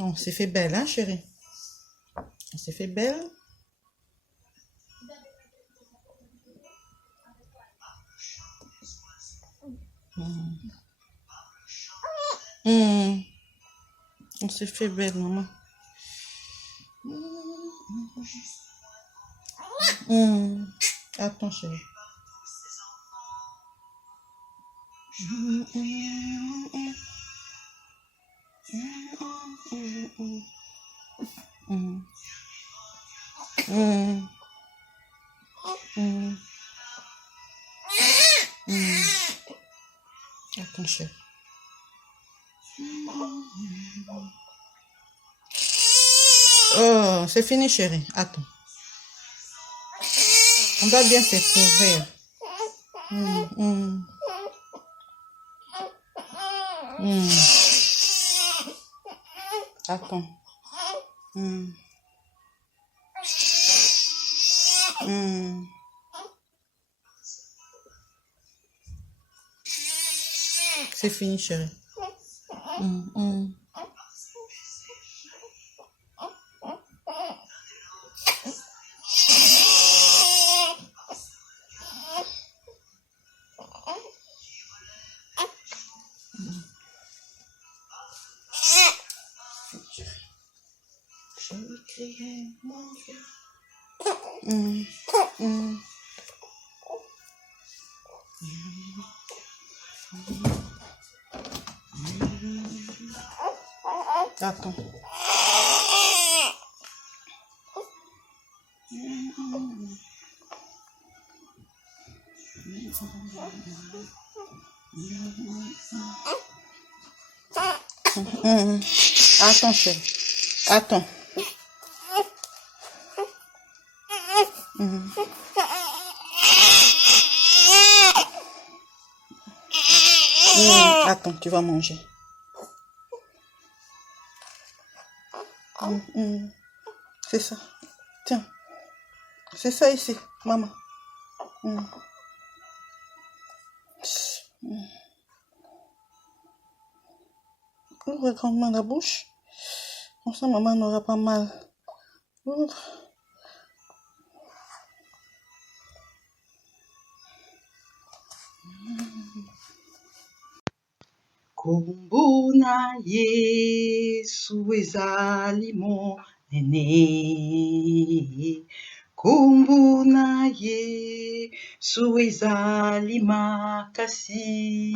On s'est fait belle, hein, chérie? On s'est fait belle. On s'est fait belle, maman. Attends, chérie. Attends, chérie. Oh, c'est fini, chérie. Attends. On doit bien se couvrir. Attends. C'est fini, chérie. Je vais crier, mon Dieu. Attends. Attends, chérie. Attends. Attends, tu vas manger. C'est ça. Tiens. C'est ça ici, maman. Ouvre grandement la bouche. Comme ça, maman n'aura pas mal. Ouvre. Kombo na Yesu ezali monene. Kombo na Yesu ezali makasi.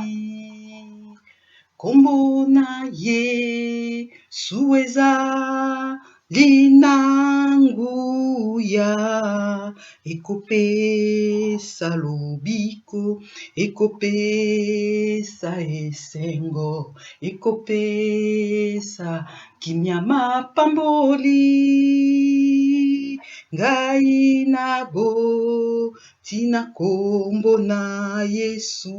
Kombo na Yesu ezali na nguya. Ekopesa lobiko, ekopesa esengo, ekopesa kinyama pamboli. Ngai nabo tina kombo na Yesu,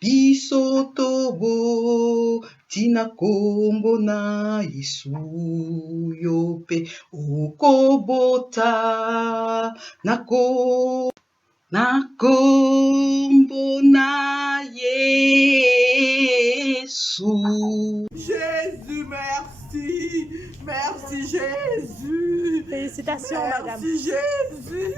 biso tobo tina kombo na Yesu, yope okobota na kombo na Yesu. Jésus, merci. Merci Jésus. Félicitations, madame. Merci Jésus.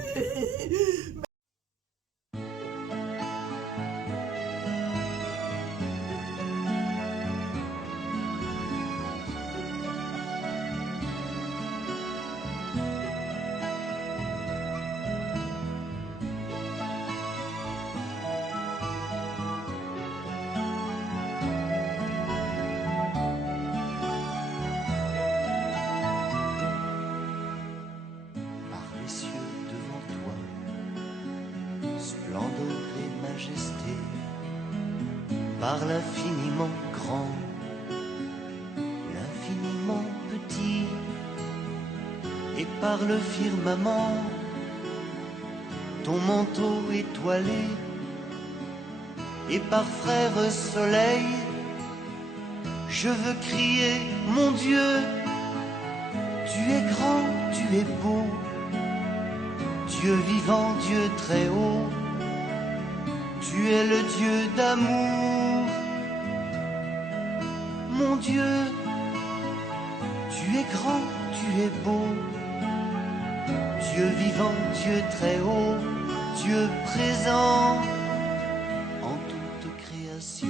Splendeur et majesté, par l'infiniment grand, l'infiniment petit, et par le firmament, ton manteau étoilé, et par frère soleil, je veux crier, mon Dieu, tu es grand, tu es beau, Dieu vivant, Dieu très haut, tu es le Dieu d'amour. Mon Dieu, Tu es grand, tu es beau, Dieu vivant, Dieu très haut, Dieu présent en toute création.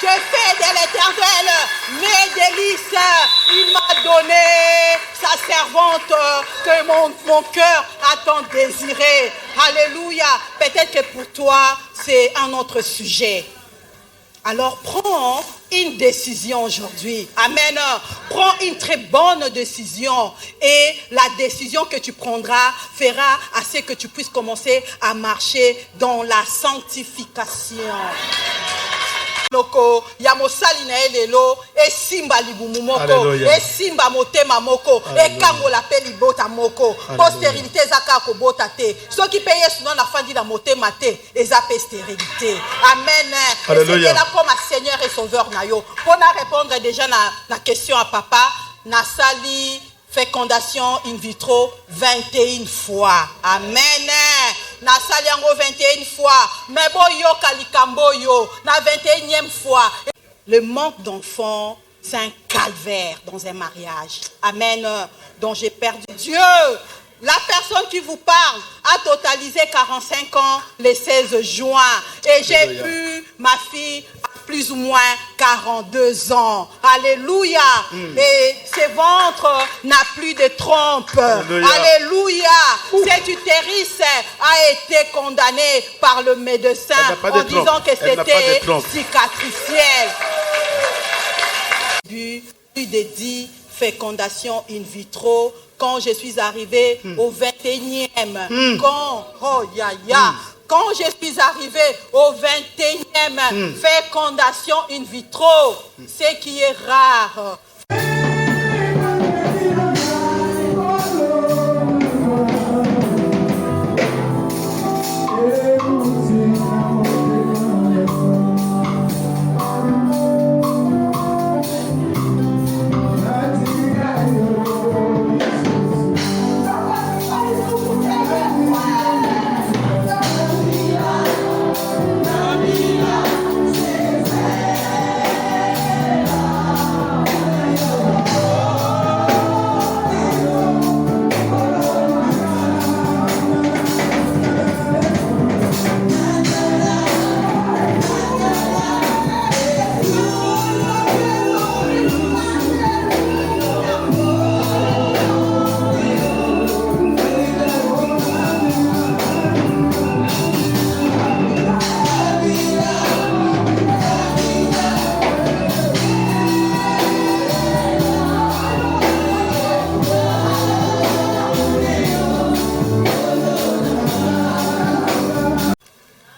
Je fais de l'Éternel mes délices. Il m'a donné sa servante que mon cœur a tant désiré. Alléluia. Peut-être que pour toi, c'est un autre sujet. Alors prends une décision aujourd'hui. Amen. Prends une très bonne décision. Et la décision que tu prendras fera à ce que tu puisses commencer à marcher dans la sanctification. Loko ya mosali na elelo esimba libumu moko esimba motema moko ekangola pe libota moko postérilité ezaka kobota te soki pe Yesu na fandi na motema te eza pe stérilité. Amen. Alléluia. Comme Seigneur et Sauveur na yo. Pour répondre déjà na question à papa nasali fécondation in vitro 21 fois. Amen. Nasali yango 21 fois. Mais bon yo kalikambo yo na 21e fois. Le manque d'enfants, c'est un calvaire dans un mariage. Amen. Donc j'ai perdu. Dieu, la personne qui vous parle a totalisé 45 ans le 16 juin. Et j'ai pu ma fille plus ou moins 42 ans. Alléluia. Et ses ventres n'a plus de trompe. Alléluia. Cette utérus a été condamnée par le médecin en disant que c'était cicatriciel. Plus de 10 fécondations in vitro. Quand je suis arrivée au 21e, quand je suis arrivée au 21e fécondation in vitro, ce qui est rare.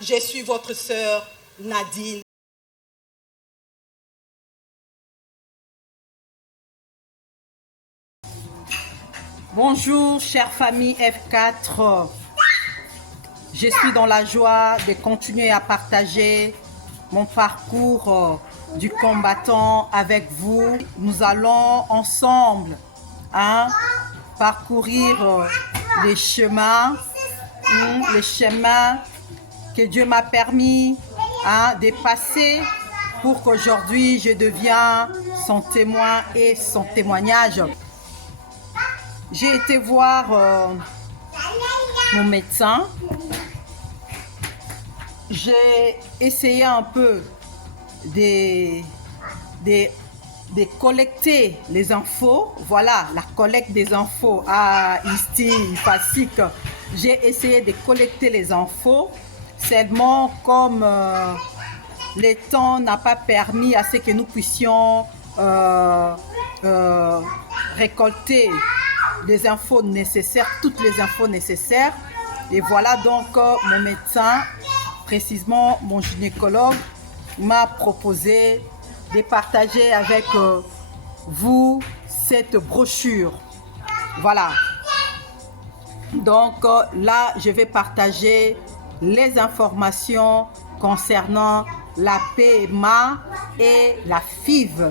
Je suis votre sœur Nadine. Bonjour, chère famille F4. Je suis dans la joie de continuer à partager mon parcours du combattant avec vous. Nous allons ensemble parcourir les chemins que Dieu m'a permis de passer pour qu'aujourd'hui je devienne son témoin et son témoignage. J'ai été voir mon médecin. J'ai essayé un peu de collecter les infos. Voilà, la collecte des infos. Ici, Fasik. J'ai essayé de collecter les infos. Seulement, comme le temps n'a pas permis à ce que nous puissions récolter les infos nécessaires, toutes les infos nécessaires. Et voilà donc mon médecin, précisément mon gynécologue, m'a proposé de partager avec vous cette brochure. Voilà. Donc là, je vais partager les informations concernant la PMA et la FIV.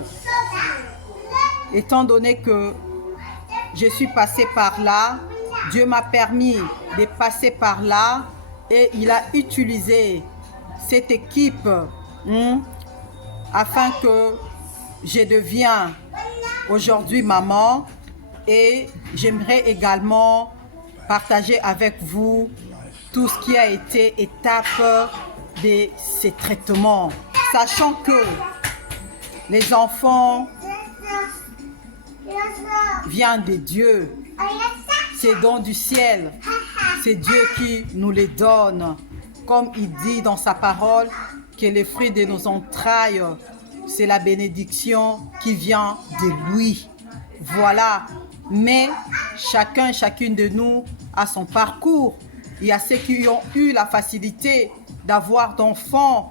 Étant donné que je suis passée par là, Dieu m'a permis de passer par là et il a utilisé cette équipe afin que je devienne aujourd'hui maman, et j'aimerais également partager avec vous tout ce qui a été étape de ces traitements, sachant que les enfants viennent de Dieu, c'est don du ciel, c'est Dieu qui nous les donne, comme il dit dans sa parole que les fruits de nos entrailles, c'est la bénédiction qui vient de lui. Voilà, mais chacune de nous a son parcours. Il y a ceux qui ont eu la facilité d'avoir d'enfants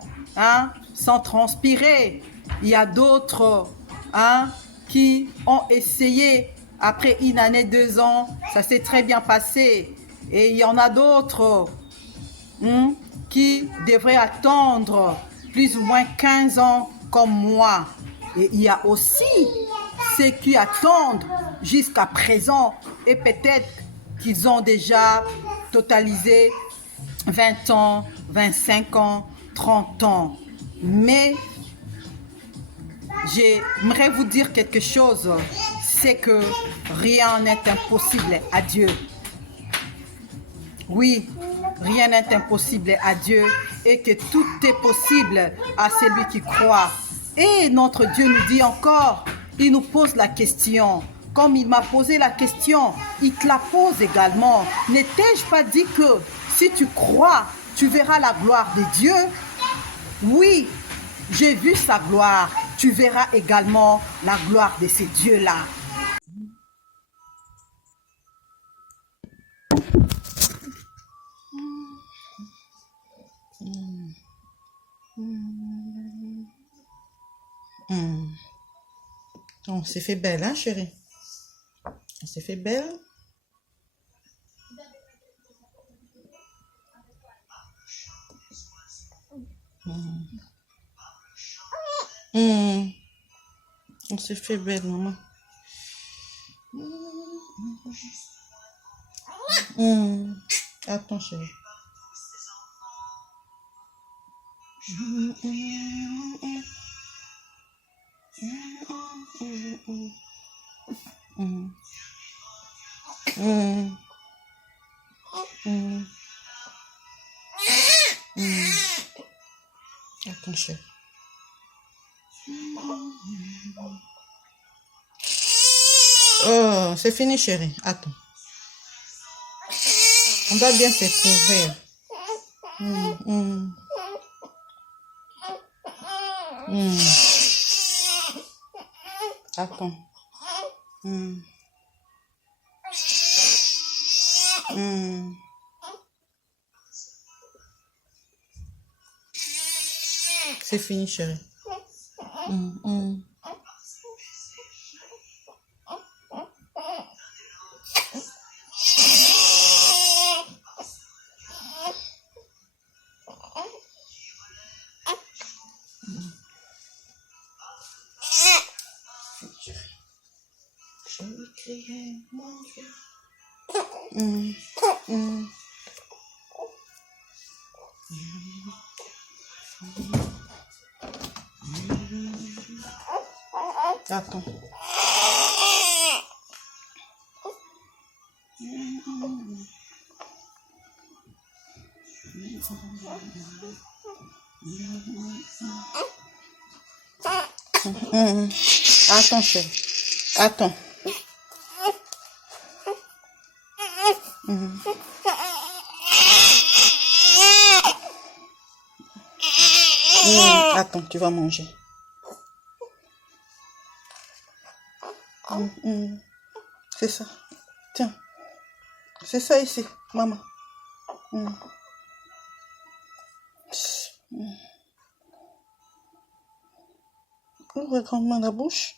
sans transpirer. Il y a d'autres qui ont essayé après 1 année, 2 ans, ça s'est très bien passé. Et il y en a d'autres qui devraient attendre plus ou moins 15 ans comme moi. Et il y a aussi ceux qui attendent jusqu'à présent et peut-être qu'ils ont déjà totalisé 20 ans, 25 ans, 30 ans. Mais j'aimerais vous dire quelque chose, c'est que rien n'est impossible à Dieu. Oui, rien n'est impossible à Dieu et que tout est possible à celui qui croit. Et notre Dieu nous dit encore, il nous pose la question. Comme il m'a posé la question, il te la pose également. N'ai-je pas dit que si tu crois, tu verras la gloire de Dieu? Oui, j'ai vu sa gloire. Tu verras également la gloire de ces dieux-là. On s'est fait belle, hein, chérie? On s'est fait belle. On s'est fait belle, maman. Attends, chérie. Attends, chérie. Oh, c'est fini, chérie. Attends. On doit bien se couvrir. Attends. C'est fini, chérie. Je vais crier mon Dieu. Attends. Attends, chérie. Attends. Attends, tu vas manger. C'est ça. Tiens. C'est ça ici, maman. Ouvre grandement la bouche.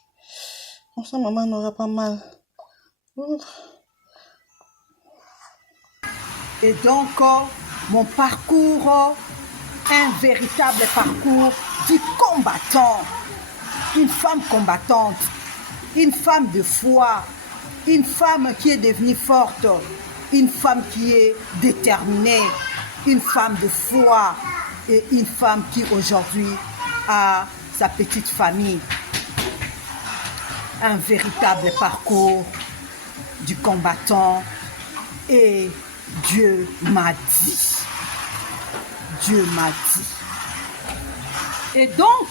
Comme ça, maman n'aura pas mal. Ouvre. Et donc, mon parcours, un véritable parcours du combattant. Une femme combattante, une femme de foi, une femme qui est devenue forte, une femme qui est déterminée, une femme de foi et une femme qui aujourd'hui a sa petite famille. Un véritable parcours du combattant. Et Dieu m'a dit. Dieu m'a dit. Et donc,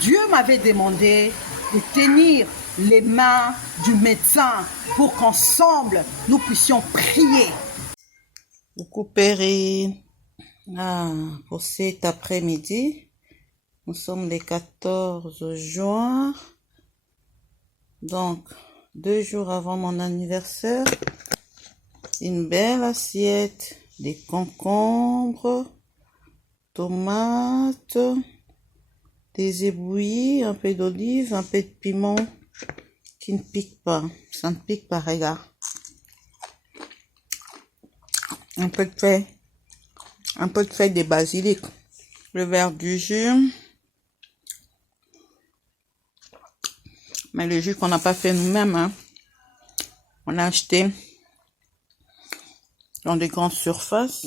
Dieu m'avait demandé de tenir les mains du médecin pour qu'ensemble, nous puissions prier. Coucou Perrine. Pour cet après-midi, nous sommes le 14 juin. Donc, 2 jours avant mon anniversaire, une belle assiette, des concombres, tomates, des ébouillis, un peu d'olive, un peu de piment qui ne pique pas. Ça ne pique pas, regarde. Un peu de feuilles de basilic, le verre du jus. Mais le jus qu'on n'a pas fait nous-mêmes, hein. On a acheté dans des grandes surfaces.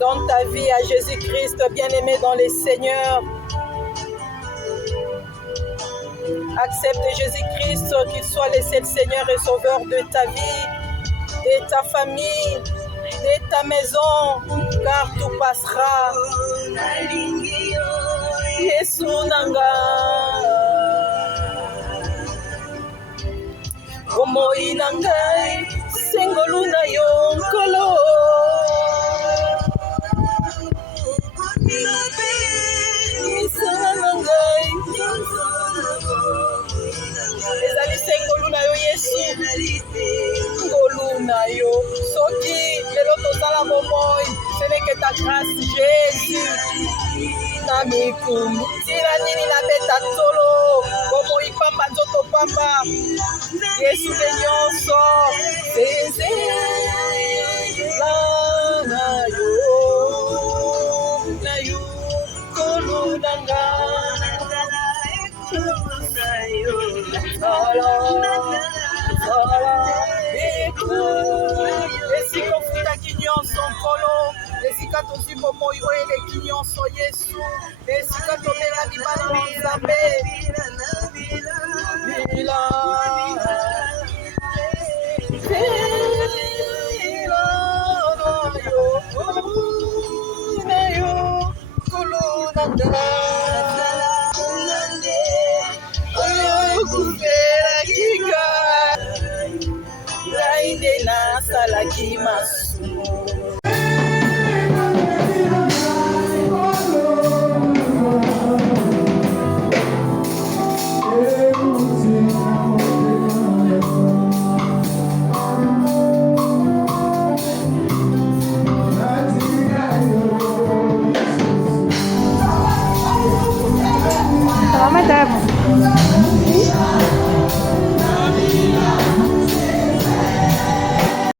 Donne ta vie à Jésus-Christ, bien-aimé dans les Seigneurs. Accepte Jésus-Christ, qu'il soit le seul Seigneur et Sauveur de ta vie, de ta famille, de ta maison, car tout passera. Yesu nanga, omoi nangai, sengolu na yo nkolo. Ezali sengolu na yo Yesu, ngolu na yo. Soki lelo tozala bomoi, ce n'est que ta grâce Jésus. Na mikumbu tila nini na beta tolo, bomoi pamba nzoto pamba. Yesu le nyonso, la na yo kolu nanga. Esika ofutaki nyonso nkolo, esika tozwi bomoi oyo eleki nyonso Yesu, esika tobela libala na Nzambe. Na yo kolo nanga. Salaki mas